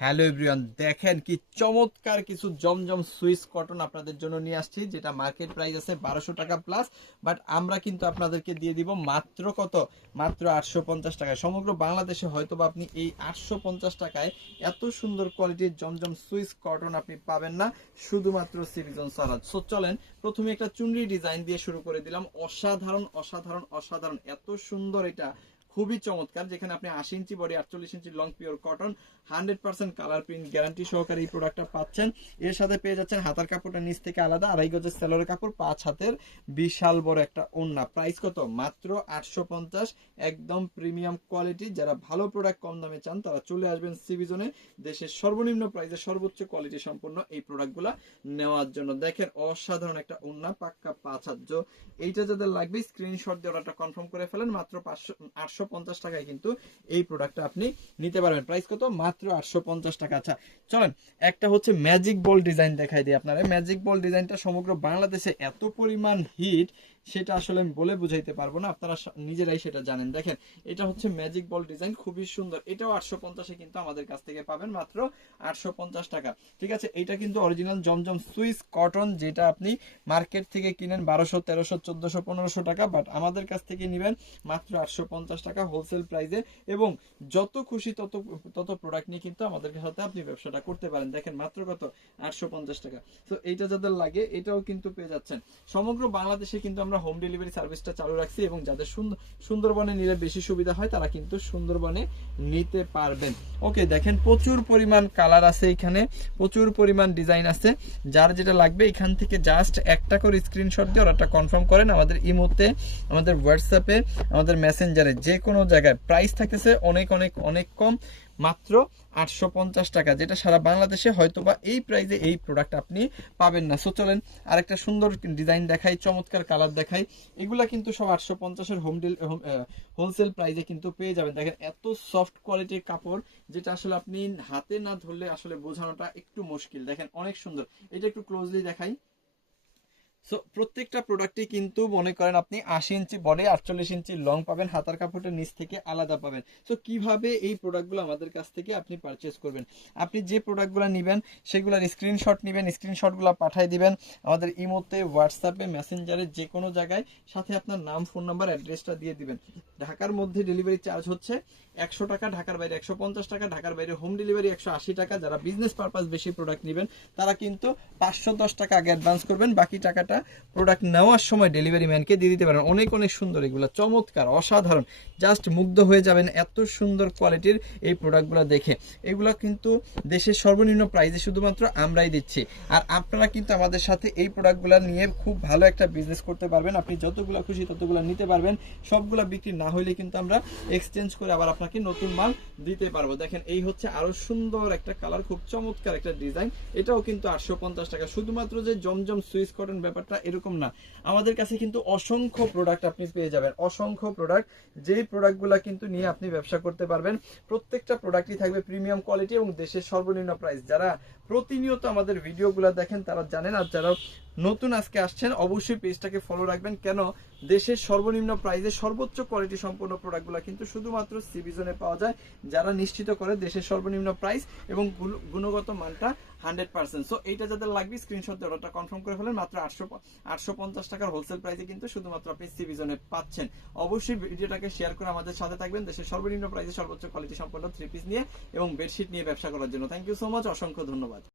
Hello everyone, দেখেন কি চমৎকার কিছু জমজম সুইস কটন আপনাদের জন্য নিয়ে আসছি, যেটা মার্কেট প্রাইস আছে 1200 টাকা প্লাস। বাট আমরা কিন্তু আপনাদেরকে দিয়ে দিব মাত্র কত, মাত্র 850 টাকায়। সমগ্র বাংলাদেশে হয়তো বা আপনি এই 850 টাকায় এত সুন্দর কোয়ালিটির জমজম সুইস কটন আপনি পাবেন না, শুধুমাত্র সিভিজন সারাজ। সো চলেন প্রথমে একটা চুনরি ডিজাইন দিয়ে শুরু করে দিলাম। অসাধারণ অসাধারণ অসাধারণ, এত সুন্দর, এটা খুবই চমৎকার। যেখানে আপনি 80 inch body, 48 inch long, pure cotton, 100% colour print guarantee সহকারে এই প্রোডাক্টটা পাচ্ছেন। এর সাথে পেয়ে যাচ্ছেন হাতার কাপড়টা নিচ থেকে আলাদা, 2.5 গজের সেলোয়ারের কাপড়, 5 হাতের বিশাল বড় একটা ওড়না। প্রাইস কত, মাত্র 850। একদম প্রিমিয়াম কোয়ালিটি। যারা ভালো প্রোডাক্ট কম দামে চান তারা চলে আসবেন সিভিজনে, দেশের সর্বনিম্ন প্রাইসে সর্বোচ্চ কোয়ালিটি সম্পন্ন এই প্রোডাক্টগুলা নেওয়ার জন্য। দেখেন অসাধারণ একটা ওড়না, পাক্কা 5 হাত। এইটা যাদের লাগবে স্ক্রিনশট দিয়ে অর্ডারটা কনফার্ম করে ফেলেন। মাত্র 850 টাকায় কিন্তু এই প্রোডাক্টটা আপনি নিতে পারবেন। প্রাইস কত, মাত্র 850 টাকা। আচ্ছা চলেন একটা হচ্ছে ম্যাজিক বল ডিজাইন দেখাই দিই আপনারা। ম্যাজিক বল ডিজাইনটা সমগ্র বাংলাদেশে এত পরিমাণ হিট, সেটা আসলে আমি বলে বুঝাইতে পারবো না, আপনারা নিজেরাই সেটা জানেন। দেখেন এটা হচ্ছে ম্যাজিক বল ডিজাইন, খুবই সুন্দর। এটাও 850-এ কিন্তু আমাদের কাছ থেকে পাবেন, মাত্র 850 টাকা। ঠিক আছে, এটা কিন্তু অরিজিনাল জমজম সুইস কটন, যেটা আপনি মার্কেট থেকে কিনেন 1200, 1300, 1400, 1500 টাকা, বাট আমাদের কাছ থেকে নেবেন মাত্র 850 টাকা হোলসেল প্রাইসে। এবং যত খুশি তত তত প্রোডাক্ট নিয়ে কিন্তু আমাদের সাথে আপনি ব্যবসাটা করতে পারেন। দেখেন মাত্র কত, 850 টাকা। তো এইটা যাদের লাগে এটাও কিন্তু পেয়ে যাচ্ছেন। সমগ্র বাংলাদেশে কিন্তু আমরা হোম ডেলিভারি সার্ভিসটা চালু রাখছি, এবং যাদের সুন্দরবনে নিলে বেশি সুবিধা হয় তারা কিন্তু সুন্দরবনে নিতে পারবেন। ওকে, দেখেন প্রচুর পরিমাণ কালার আছে এখানে, প্রচুর পরিমাণ ডিজাইন আছে। যার যেটা লাগবে এখান থেকে জাস্ট একটা করে স্ক্রিনশট দিয়ে অর্ডারটা কনফার্ম করেন। আমাদের ইমোতে, আমাদের হোয়াটসঅ্যাপে, আমাদের মেসেঞ্জারে, যে কোনো জায়গায় প্রাইস থাকতেছে অনেক অনেক অনেক কম, মাত্র 850 টাকা, যেটা সারা বাংলাদেশে হয়তোবা এই প্রাইসে এই প্রোডাক্ট আপনি পাবেন না। সো চলেন আরেকটা সুন্দর ডিজাইন দেখাই, চমৎকার কালার দেখাই। এগুলা কিন্তু সব 850-এর হোলসেল প্রাইসে কিন্তু পেয়ে যাবেন। দেখেন এত সফট কোয়ালিটির কাপড়, যেটা আসলে আপনি হাতে না ধরলে আসলে বোঝানোটা একটু মুশকিল। দেখেন অনেক সুন্দর, এটা একটু ক্লোজলি দেখাই। সো প্রত্যেকটা প্রোডাক্টই কিন্তু মনে করেন আপনি 80 ইঞ্চি বডি, 48 ইঞ্চি লং পাবেন, হাতার কাপড়টা নিচ থেকে আলাদা পাবেন। সো কিভাবে এই প্রোডাক্টগুলো আমাদের কাছ থেকে আপনি পারচেস করবেন, আপনি যে প্রোডাক্টগুলো নেবেন সেগুলোর স্ক্রিনশট নেবেন, স্ক্রিনশটগুলো পাঠিয়ে দিবেন আমাদের ইমোতে, হোয়াটসঅ্যাপে, মেসেঞ্জারে, যে কোনো জায়গায়, সাথে আপনার নাম, ফোন নাম্বার, অ্যাড্রেসটা দিয়ে দিবেন। ঢাকার মধ্যে ডেলিভারি চার্জ হচ্ছে 100 টাকা, ঢাকার বাইরে 150 টাকা, ঢাকার বাইরে হোম ডেলিভারি 180 টাকা। যারা বিজনেস পারপাস বেশি প্রোডাক্ট নেবেন তারা কিন্তু 510 টাকা আগে অ্যাডভান্স করবেন, বাকি টাকাটা প্রোডাক্ট নেওয়ার সময় ডেলিভারি ম্যানকে দিয়ে দিতে পারেন। অনেক অনেক সুন্দর, এগুলো চমৎকার অসাধারণ, জাস্ট মুগ্ধ হয়ে যাবেন এত সুন্দর কোয়ালিটির এই প্রোডাক্টগুলো দেখে। এগুলো কিন্তু দেশের সর্বনিম্ন প্রাইসে শুধুমাত্র আমরাই দিচ্ছি, আর আপনারা কিন্তু আমাদের সাথে এই প্রোডাক্টগুলো নিয়ে খুব ভালো একটা বিজনেস করতে পারবেন। আপনি যতগুলো খুশি ততগুলো নিতে পারবেন, সবগুলো বিক্রি না হইলে কিন্তু আমরা এক্সচেঞ্জ করে আবার আপনাকে নতুন মাল দিতে পারবো। দেখেন এই হচ্ছে আরো সুন্দর একটা কালার, খুব চমৎকার একটা ডিজাইন, এটাও কিন্তু 850 টাকা। শুধুমাত্র যে জমজম সুইস কটন ব্যাপারটা এরকম না, আমাদের কাছে কিন্তু অসংখ্য প্রোডাক্ট আপনি পেয়ে যাবেন, অসংখ্য প্রোডাক্ট, যেই প্রোডাক্টগুলো কিন্তু নিয়ে আপনি ব্যবসা করতে পারবেন। প্রত্যেকটা প্রোডাক্টই থাকবে প্রিমিয়াম কোয়ালিটি এবং দেশের সর্বনিম্ন প্রাইস। যারা প্রতিনিয়ত আমাদের ভিডিওগুলো দেখেন তারা জানেন, আর যারা নতুন আজকে আসছেন অবশ্যই পেজটাকে ফলো রাখবেন। কেন, দেশের সর্বনিম্ন প্রাইসে সর্বোচ্চ কোয়ালিটি সম্পন্ন প্রোডাক্টগুলো কিন্তু শুধুমাত্র সিভিজনে পাওয়া যায়, যারা নিশ্চিত করে দেশের সর্বনিম্ন প্রাইস এবং গুণগত মানটা 100%। সো এইটা যাদের লাগবে স্ক্রিনশট দিয়ে অর্ডারটা কনফার্ম করে ফেলেন। মাত্র 850 টাকার হোলসেল প্রাইসে কিন্তু শুধুমাত্র আপনি সিভিজনে পাচ্ছেন। অবশ্যই ভিডিওটাকে শেয়ার করে আমাদের সাথে থাকবেন দেশের সর্বনিম্ন প্রাইসে সর্বোচ্চ কোয়ালিটি সম্পন্ন থ্রি পিস নিয়ে এবং বেডশিট নিয়ে ব্যবসা করার জন্য। থ্যাংক ইউ সো মাচ, অসংখ্য ধন্যবাদ।